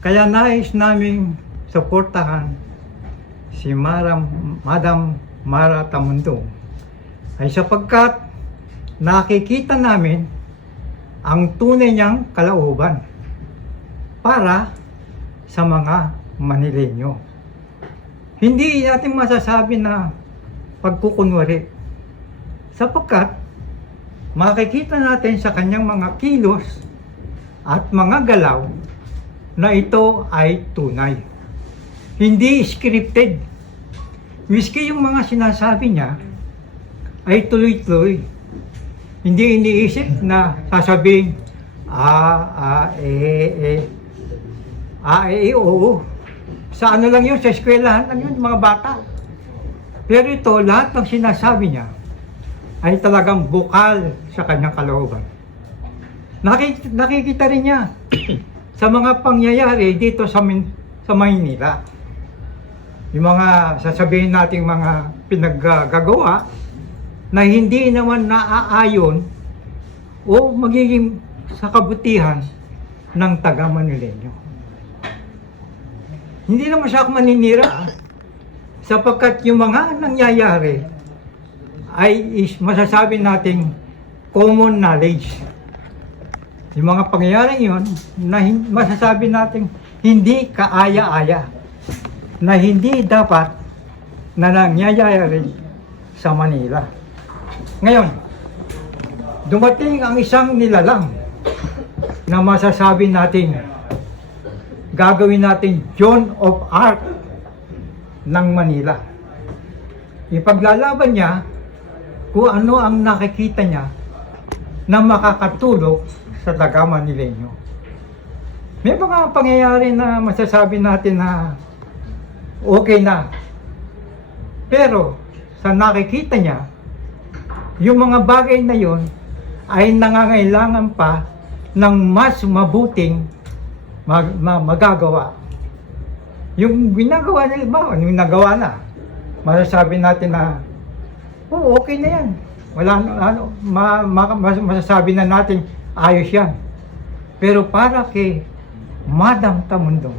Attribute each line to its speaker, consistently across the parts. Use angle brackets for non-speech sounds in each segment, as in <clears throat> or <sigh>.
Speaker 1: Kaya nais naming suportahan si Mara, Madam Mara Tamundo ay sapagkat nakikita namin ang tunay niyang kalooban para sa mga Manilenyo. Hindi natin masasabi na pagkukunwari sapagkat makikita natin sa kanyang mga kilos at mga galaw na ito ay tunay. Hindi scripted. Miski yung mga sinasabi niya ay tuloy-tuloy. Hindi iniisip na sasabihin, ah, ah, eh, eh, ah, eh, oo. Sa ano lang yun, sa eskwelahan lang yun, mga bata. Pero ito, lahat ng sinasabi niya ay talagang bukal sa kanyang kalooban. Nakikita, nakikita rin niya sa mga pangyayari dito sa, Min- sa Maynila. Yung mga sasabihin nating mga pinaggagawa na hindi naman naaayon o magiging sa kabutihan ng taga Manileño. Hindi naman siya maninira ah, sapagkat yung mga nangyayari ay is masasabi nating common knowledge. Yung mga pangyayari yon na masasabi nating hindi kaaya-aya na hindi dapat na nangyayari sa Manila. Ngayon, dumating ang isang nilalang na masasabi natin gagawin natin John of Arc ng Manila. Ipaglalaban niya kung ano ang nakikita niya na makakatulong sa taga Manileño. May mga pangyayari na masasabi natin na okay na. Pero sa nakikita niya, yung mga bagay na yon ay nangangailangan pa ng mas mabuting mag, ma- magagawa. Yung ginagawa niya, ba, yung nagawa na, masasabi natin na, oh, okay na yan. Wala ano, ma, ma, mas- masasabi na natin, ayos yan. Pero para kay Madam Tamundo,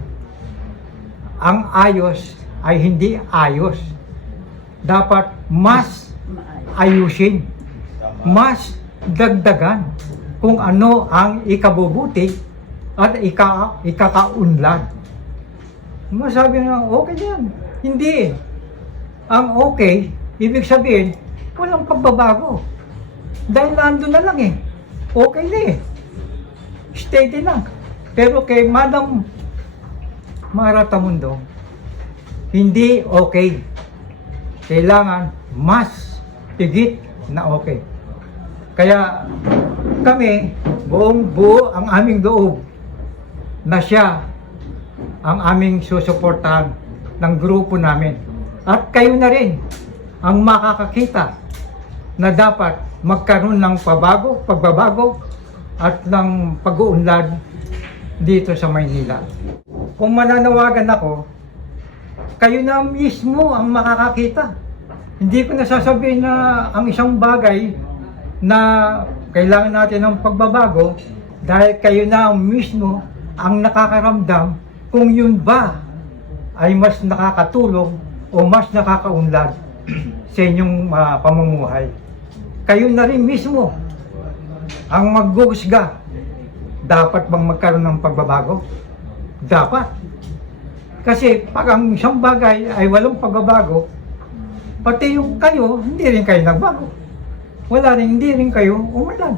Speaker 1: ang ayos ay hindi ayos. Dapat mas ayusin, mas dagdagan kung ano ang ikabubuti at ika, ikakaunlad. Masabi nga, okay yan. Hindi. Ang okay, ibig sabihin, walang pagbabago. Dahil nandun na lang eh. Okay na eh. Steady lang. Pero kay Madam Maratamundo, hindi okay. Kailangan mas higit na okay. Kaya kami, buong buo ang aming loob na siya ang aming susuportahan ng grupo namin. At kayo na rin ang makakakita na dapat magkaroon ng pabago, pagbabago at ng pag-uunlad dito sa Maynila. Kung mananawagan ako, kayo na mismo ang makakakita. Hindi ko nasasabihin na ang isang bagay na kailangan natin ng pagbabago dahil kayo na mismo ang nakakaramdam kung yun ba ay mas nakakatulong o mas nakakaunlad <clears throat> sa inyong ah, pamumuhay. Kayo na rin mismo ang maghuhusga. Dapat bang magkaroon ng pagbabago? Dapat. Kasi pag ang isang bagay ay walang pagbabago, pati yung kayo, hindi rin kayo nagbago. Wala rin, hindi rin kayo umunlad.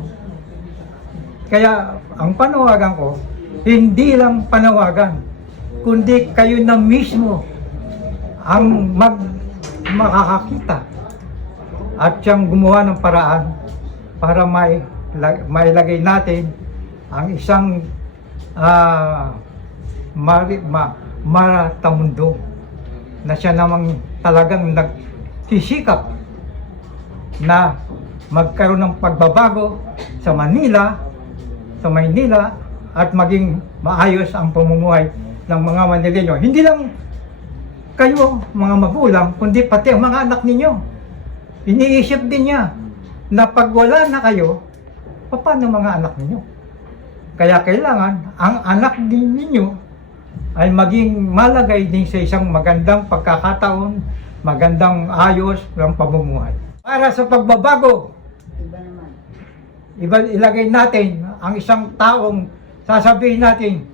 Speaker 1: Kaya ang panawagan ko, hindi lang panawagan, kundi kayo na mismo ang mag makakakita at siyang gumawa ng paraan para may mailagay natin ang isang ah mari, ma, maratamundo na siya namang talagang nagsisikap na magkaroon ng pagbabago sa Manila, sa Maynila at maging maayos ang pamumuhay ng mga Manileño. Hindi lang kayo, mga magulang, kundi pati ang mga anak ninyo. Iniisip din niya na pag wala na kayo, paano mga anak ninyo? Kaya kailangan ang anak din ninyo ay maging malagay din sa isang magandang pagkakataon, magandang ayos ng pamumuhay. Para sa pagbabago,
Speaker 2: Iba naman.
Speaker 1: iba, ilagay natin ang isang taong sasabihin natin,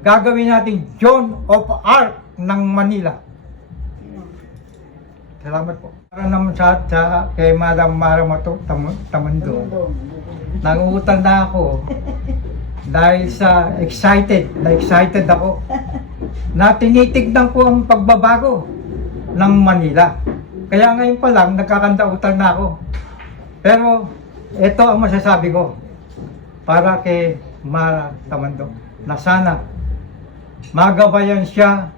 Speaker 1: gagawin natin John of Arc ng Manila. Salamat po. Para naman sa, sa kay Madam Mara Mato, Tam, Tamundo. Nangutang na ako <laughs> dahil sa excited, na excited ako na tinitignan ko ang pagbabago ng Manila. Kaya ngayon pa lang, nagkakanda-utang na ako. Pero ito ang masasabi ko para kay Mara Tamando na sana magabayan siya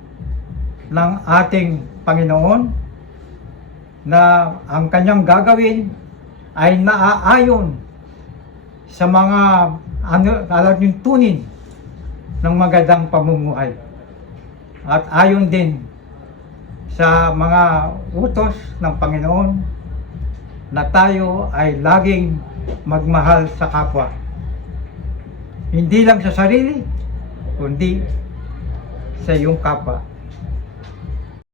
Speaker 1: ng ating Panginoon na ang kanyang gagawin ay naaayon sa mga ano, alam yung tunin ng magandang pamumuhay. At ayon din sa mga utos ng Panginoon na tayo ay laging magmahal sa kapwa. Hindi lang sa sarili, kundi sa iyong kapwa.